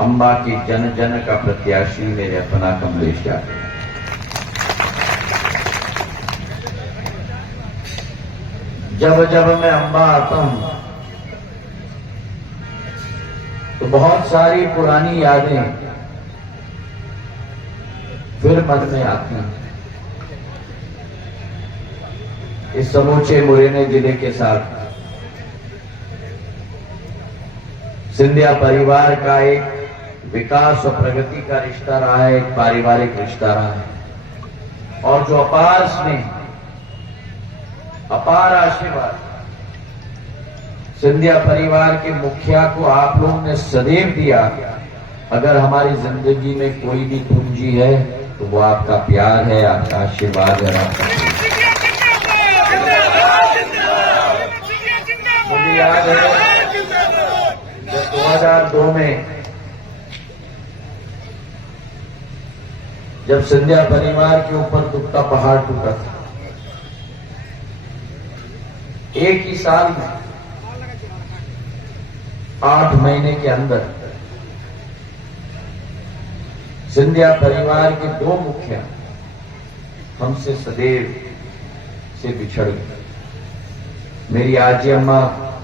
अंबा की जन जन का प्रत्याशी मेरे अपना कमलेश यादव। जब जब मैं अंबा आता हूं तो बहुत सारी पुरानी यादें फिर मन में आती हैं। इस समूचे मुरैना जिले के साथ सिंधिया परिवार का एक विकास और प्रगति का रिश्ता रहा है, एक पारिवारिक रिश्ता रहा है, और जो अपार स्नेह, अपार आशीर्वाद सिंधिया परिवार के मुखिया को आप लोगों ने सदैव दिया। अगर हमारी जिंदगी में कोई भी पूंजी है तो वो आपका प्यार है, आपका आशीर्वाद है, आपका। मुझे याद है जब 2002 में जब सिंधिया परिवार के ऊपर दुखता पहाड़ टूटा था, एक ही साल में 8 महीने के अंदर सिंधिया परिवार के 2 मुखिया हमसे सदैव से बिछड़ गए। मेरी आजी अम्मा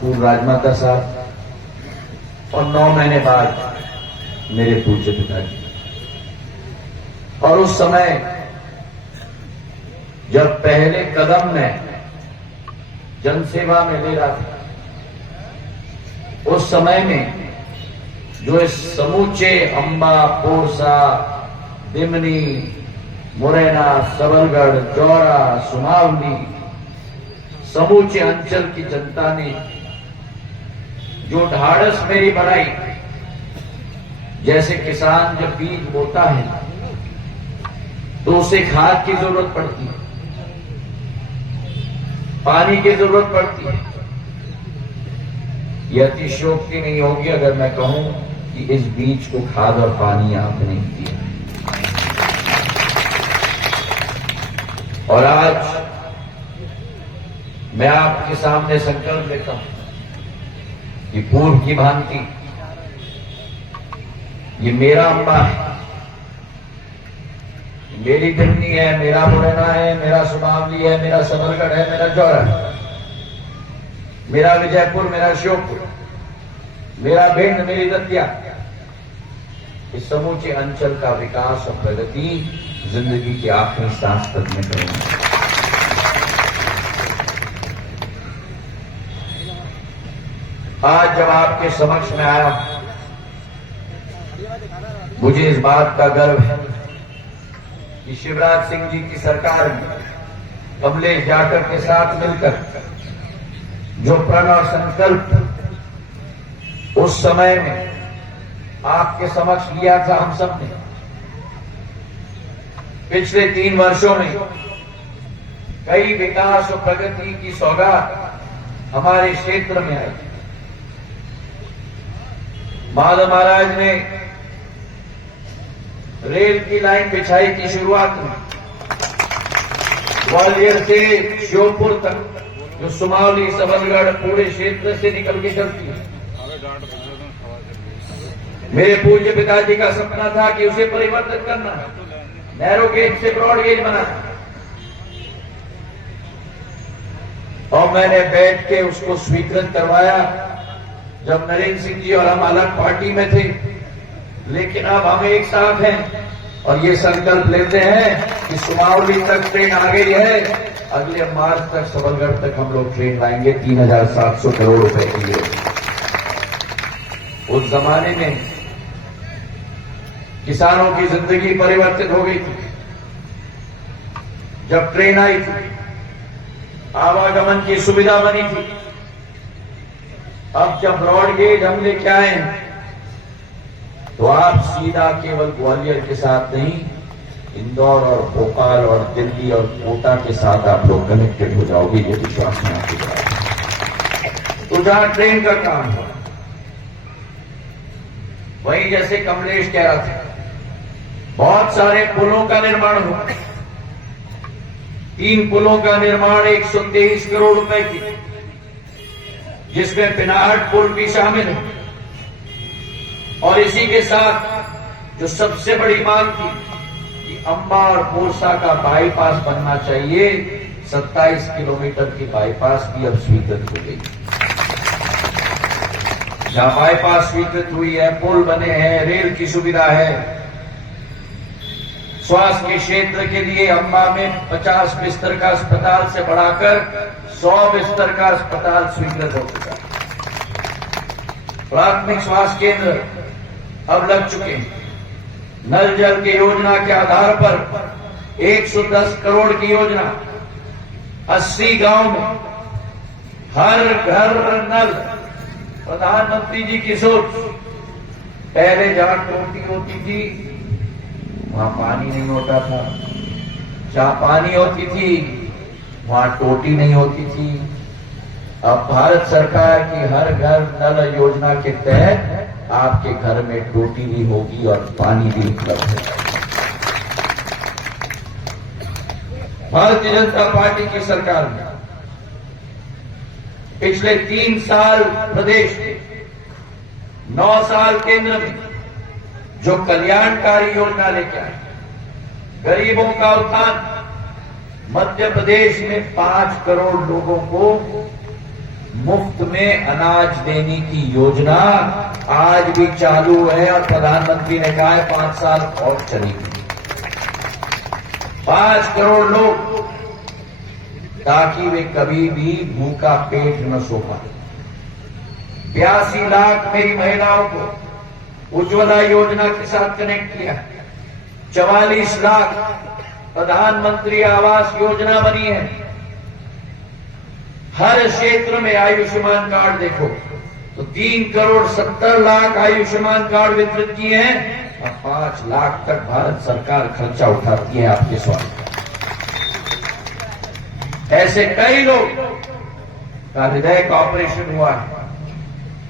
पूर्व राजमाता साहब और 9 महीने बाद मेरे पूज्य पिताजी। और उस समय जब पहले कदम में जनसेवा में ले रहा था, उस समय में जो इस समूचे अंबा, पोरसा, दिमनी, मुरैना, सबलगढ़, जौरा, सुमावली समूचे अंचल की जनता ने जो ढाढ़स मेरी बनाई, जैसे किसान जब बीज बोता है तो उसे खाद की जरूरत पड़ती है, पानी की जरूरत पड़ती है। यह अतिशयोक्ति नहीं होगी अगर मैं कहूं कि इस बीज को खाद और पानी आपने दिया। और आज मैं आपके सामने संकल्प लेता हूं कि पूर्व की भांति ये मेरा अंबा है, मेरी दिमनी है, मेरा मुरैना है, मेरा सुमावली है, मेरा सबलगढ़ है, मेरा जौरा है, मेरा विजयपुर, मेरा श्योपुर, मेरा भिंड, मेरी दतिया। इस समूचे अंचल का विकास और प्रगति जिंदगी की आखिरी सांस तक में करूंगा। आज जब आपके समक्ष में आया, मुझे इस बात का गर्व है कि शिवराज सिंह जी की सरकार ने कमलेश यादव के साथ मिलकर जो प्रण और संकल्प उस समय में आपके समक्ष लिया था, हम सब ने पिछले 3 वर्षों में कई विकास और प्रगति की सौगात हमारे क्षेत्र में आई। माधव महाराज ने रेल की लाइन बिछाई की शुरुआत में, ग्वालियर से श्योपुर तक जो सुमावली, सबलगढ़ पूरे क्षेत्र से निकल के चलती है। मेरे पूज्य पिताजी का सपना था कि उसे परिवर्तित करना, नैरो गेज से ब्रॉड गेज बनाना, और मैंने बैठ के उसको स्वीकृत करवाया जब नरेंद्र सिंह जी और हम अलग पार्टी में थे। लेकिन अब हम एक साथ हैं और ये संकल्प लेते हैं कि सुमावली तक ट्रेन आ गई है, अगले मार्च तक सबलगढ़ तक हम लोग ट्रेन लाएंगे 3700 करोड़ रुपए के लिए। उस जमाने में किसानों की जिंदगी परिवर्तित हो गई थी जब ट्रेन आई थी, आवागमन की सुविधा बनी थी। अब जब ब्रॉड गेज हम लेके आए तो आप सीधा केवल ग्वालियर के साथ नहीं, इंदौर और भोपाल और दिल्ली और कोटा के साथ आप लोग कनेक्टेड हो जाओगे, ये विश्वास में आपके साथ। तो जहां ट्रेन का काम हो, वहीं जैसे कमलेश कह रहा था, बहुत सारे पुलों का निर्माण हुआ। 3 पुलों का निर्माण 123 करोड़ रुपए की, जिसमें पिनाहट पुल भी शामिल है। और इसी के साथ जो सबसे बड़ी मांग थी कि अंबा और पोरसा का बाईपास बनना चाहिए, 27 किलोमीटर की बाईपास भी अब स्वीकृत हो गई। जहां बाईपास स्वीकृत हुई है, पुल बने हैं, रेल की सुविधा है। स्वास्थ्य के क्षेत्र के लिए अंबा में 50 बिस्तर का अस्पताल से बढ़ाकर 100 बिस्तर का अस्पताल स्वीकृत हो चुका है। प्राथमिक स्वास्थ्य केंद्र अब लग चुके हैं। नल जल की योजना के आधार पर 110 करोड़ की योजना, 80 गांव में हर घर नल। प्रधानमंत्री जी की सोच, पहले जहां टोटी होती थी वहां पानी नहीं होता था, जहां पानी होती थी वहां टोटी नहीं होती थी। अब भारत सरकार की हर घर नल योजना के तहत आपके घर में टोटी भी होगी और पानी भी उपलब्ध है। भारतीय जनता पार्टी की सरकार ने पिछले 3 साल प्रदेश में, 9 साल केंद्र में जो कल्याणकारी योजना लेके आए, गरीबों का उत्थान, मध्य प्रदेश में 5 करोड़ लोगों को मुफ्त में अनाज देने की योजना आज भी चालू है और प्रधानमंत्री ने कहा है 5 साल और चलेगी। 5 करोड़ लोग, ताकि वे कभी भी भूखा पेट न सो पाए। 82 लाख मेरी महिलाओं को उज्ज्वला योजना के साथ कनेक्ट किया। 44 लाख प्रधानमंत्री आवास योजना बनी है। हर क्षेत्र में आयुष्मान कार्ड देखो तो 3 करोड़ 70 लाख आयुष्मान कार्ड वितरित किए हैं और 5 लाख तक भारत सरकार खर्चा उठाती है आपके स्वास्थ्य। ऐसे कई लोग का हृदय का ऑपरेशन हुआ है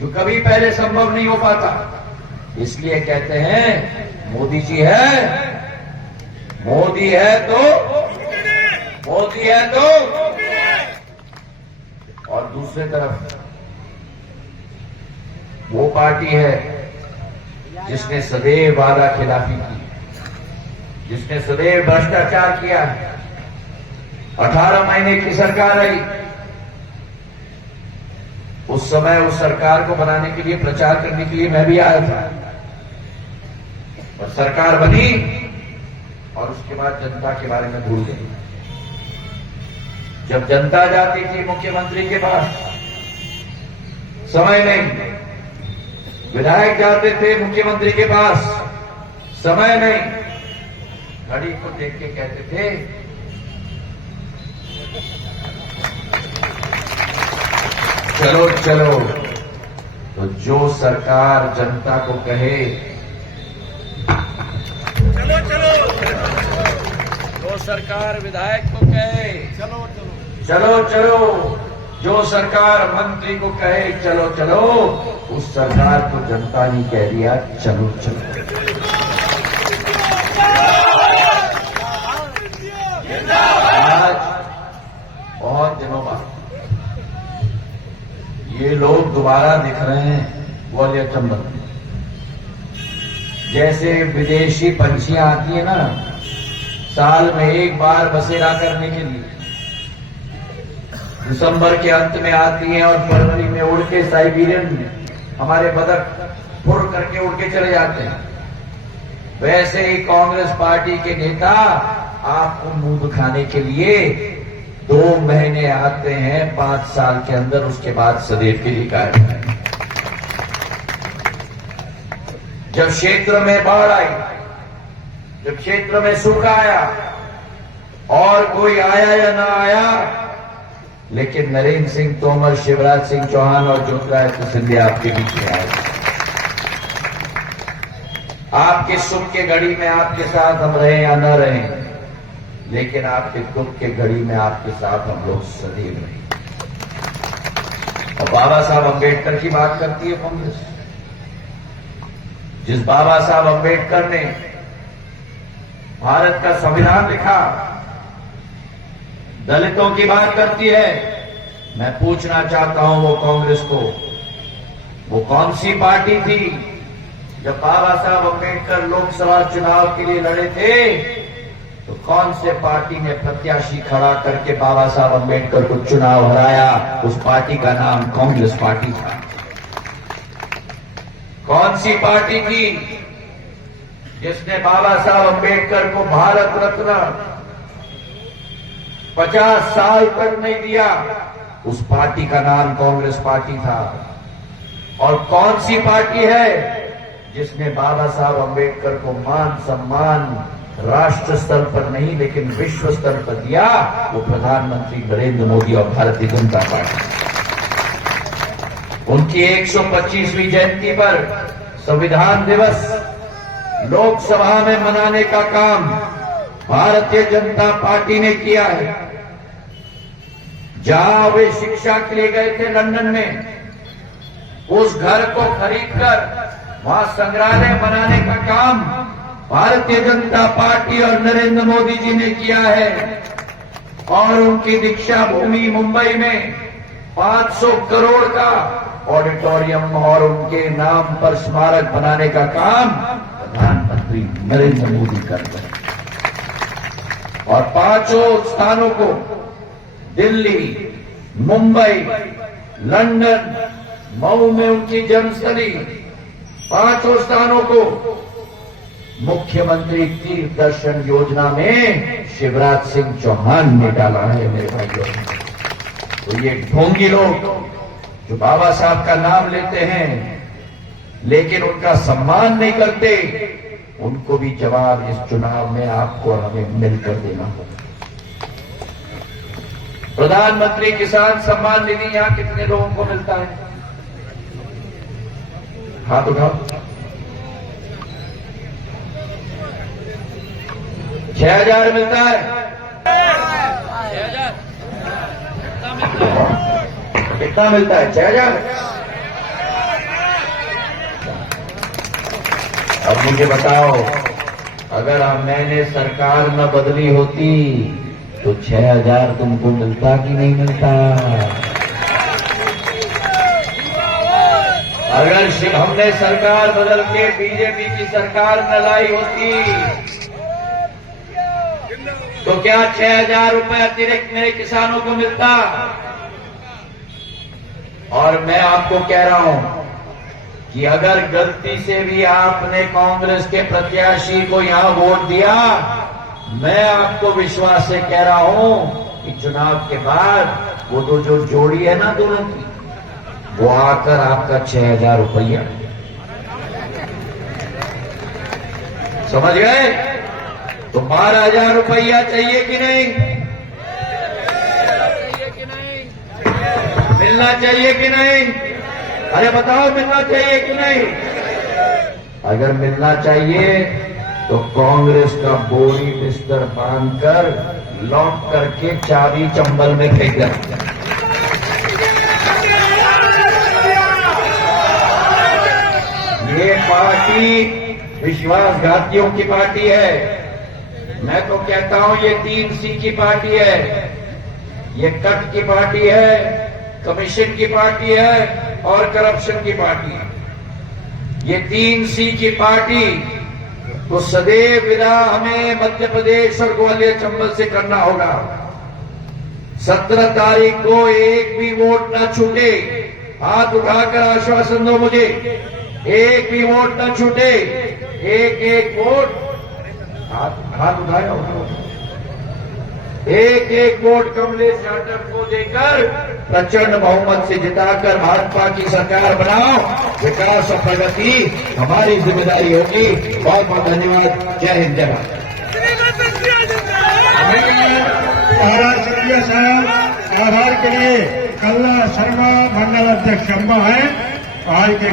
जो कभी पहले संभव नहीं हो पाता। इसलिए कहते हैं मोदी जी है, मोदी है तो, मोदी है तो। और दूसरी तरफ वो पार्टी है जिसने सदैव वादा खिलाफी की, जिसने सदैव भ्रष्टाचार किया है। 18 महीने की सरकार आई, उस समय उस सरकार को बनाने के लिए, प्रचार करने के लिए मैं भी आया था, और सरकार बनी और उसके बाद जनता के बारे में भूल गई। जब जनता जाती थी मुख्यमंत्री के पास, समय नहीं। विधायक जाते थे मुख्यमंत्री के पास, समय नहीं। घड़ी को देख के कहते थे चलो चलो। तो जो सरकार जनता को कहे चलो चलो, जो सरकार विधायक को कहे चलो चलो, चलो चलो, जो सरकार मंत्री को कहे चलो चलो, उस सरकार को जनता ने कह दिया चलो चलो। आज बहुत दिनों बाद ये लोग दोबारा दिख रहे हैं ग्वालियर चंबल में। जैसे विदेशी पंछियां आती है ना साल में एक बार बसेरा करने के लिए, दिसंबर के अंत में आती हैं और फरवरी में उड़ के साइबेरियन में हमारे बदक फुर करके उड़ के चले जाते हैं, वैसे ही कांग्रेस पार्टी के नेता आपको मुंह दिखाने के लिए 2 महीने आते हैं 5 साल के अंदर, उसके बाद सदैव के लिए गायब है। जब क्षेत्र में बाढ़ आई, जब क्षेत्र में सूखा आया, और कोई आया या ना आया, लेकिन नरेंद्र सिंह तोमर, शिवराज सिंह चौहान और ज्योतिरादित्य सिंधिया आपके बीच में आए। आपके सुख के घड़ी में आपके साथ हम रहे या न रहे, लेकिन आपके दुख के घड़ी में आपके साथ हम लोग सदैव रहे। और बाबा साहब अम्बेडकर की बात करती है कांग्रेस। जिस बाबा साहब अम्बेडकर ने भारत का संविधान लिखा, दलितों की बात करती है। मैं पूछना चाहता हूं वो कांग्रेस को, वो कौन सी पार्टी थी जब बाबा साहब अम्बेडकर लोकसभा चुनाव के लिए लड़े थे तो कौन से पार्टी ने प्रत्याशी खड़ा करके बाबा साहब अम्बेडकर को चुनाव हराया? उस पार्टी का नाम कांग्रेस पार्टी था। कौन सी पार्टी थी जिसने बाबा साहब अम्बेडकर को भारत रत्न 50 साल तक नहीं दिया? उस पार्टी का नाम कांग्रेस पार्टी था। और कौन सी पार्टी है जिसने बाबा साहब अम्बेडकर को मान सम्मान राष्ट्र स्तर पर नहीं लेकिन विश्व स्तर पर दिया? वो प्रधानमंत्री नरेंद्र मोदी और भारतीय जनता पार्टी। उनकी 125वीं जयंती पर संविधान दिवस लोकसभा में मनाने का काम भारतीय जनता पार्टी ने किया है। जहां वे शिक्षा के लिए गए थे लंदन में, उस घर को खरीदकर वहां संग्रहालय बनाने का काम भारतीय जनता पार्टी और नरेंद्र मोदी जी ने किया है। और उनकी दीक्षा भूमि मुंबई में 500 करोड़ का ऑडिटोरियम और उनके नाम पर स्मारक बनाने का काम प्रधानमंत्री नरेंद्र मोदी करते हैं। और 5 स्थानों को दिल्ली, मुंबई, लंदन, मऊ में उनकी जन्मस्थली, 5 स्थानों को मुख्यमंत्री तीर्थ दर्शन योजना में शिवराज सिंह चौहान ने डाला है। मेरे भाइयों, तो ये ढोंगी लोग जो बाबा साहब का नाम लेते हैं लेकिन उनका सम्मान नहीं करते, उनको भी जवाब इस चुनाव में आपको और हमें मिलकर देना होगा। प्रधानमंत्री किसान सम्मान निधि यहां कितने लोगों को मिलता है? हाथ उठाओ। 6,000 मिलता है। 6,000 कितना मिलता है? 6,000। अब मुझे बताओ, अगर मैंने सरकार न बदली होती तो 6,000 तुमको मिलता कि नहीं मिलता? अगर हमने सरकार बदल के बीजेपी की सरकार न लाई होती तो क्या 6,000 रुपए अतिरिक्त मेरे किसानों को मिलता? और मैं आपको कह रहा हूं कि अगर गलती से भी आपने कांग्रेस के प्रत्याशी को यहां वोट दिया, मैं आपको विश्वास से कह रहा हूं कि चुनाव के बाद वो तो जो जोड़ी है ना दोनों की, वो आकर आपका 6,000 रुपया समझ गए? तो 12,000 रुपया चाहिए कि नहीं? मिलना चाहिए कि नहीं? अरे बताओ, मिलना चाहिए कि नहीं? अगर मिलना चाहिए तो कांग्रेस का बोरी बिस्तर बांधकर लौट करके चाबी चंबल में फेंक दें। ये पार्टी विश्वासघातियों की पार्टी है। मैं तो कहता हूं ये 3C की पार्टी है। ये कट की पार्टी है, कमीशन की पार्टी है और करप्शन की पार्टी है। ये 3C की पार्टी तो सदैव विदा हमें मध्य प्रदेश और ग्वालियर चंबल से करना होगा। 17 तारीख को एक भी वोट न छूटे। हाथ उठाकर आश्वासन दो मुझे, एक भी वोट न छूटे। एक वोट, हाथ उठाया, एक वोट कमलेश यादव को देकर प्रचंड बहुमत से जिताकर भाजपा की सरकार बनाओ। विकास और प्रगति हमारी जिम्मेदारी होगी। बहुत बहुत धन्यवाद। जय हिंद, जय भारत। महाराज साहब आभार के लिए कल्ला शर्मा मंडल अध्यक्ष शंभा है। आज के